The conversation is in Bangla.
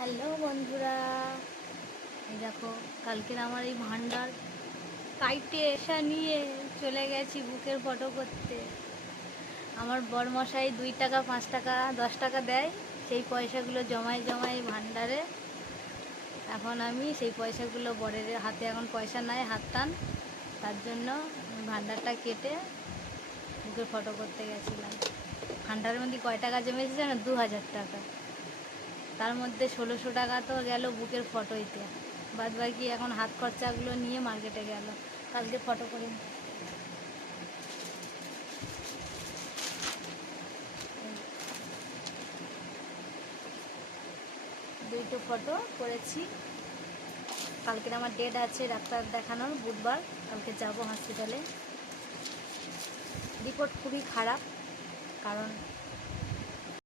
হ্যালো বন্ধুরা, এই দেখো কালকের আমার এই ভান্ডার কাইটে এসা নিয়ে চলে গেছি বুকের ফটো করতে। আমার বরমশাই 2 টাকা 5 টাকা 10 টাকা দেয়, সেই পয়সাগুলো জমায় জমায় ভান্ডারে। এখন আমি সেই পয়সাগুলো বরের হাতে, এখন পয়সা নাই, হাত টান, তার জন্য ভান্ডারটা কেটে বুকের ফটো করতে গেছিলাম। ভান্ডারের মধ্যে কয় টাকা জমেছে জানো? 2000 টাকা। তার মধ্যে 1600 টাকা তো গেল বুকের ফটোইতে, বাদ বাকি এখন হাত খরচাগুলো নিয়ে মার্কেটে গেল কালকে ফটো করে। দুইটো ফটো করেছি। কালকের আমার ডেট আছে ডাক্তার দেখানোর, বুধবার। কালকে যাব হসপিটালে। রিপোর্ট খুবই খারাপ, কারণ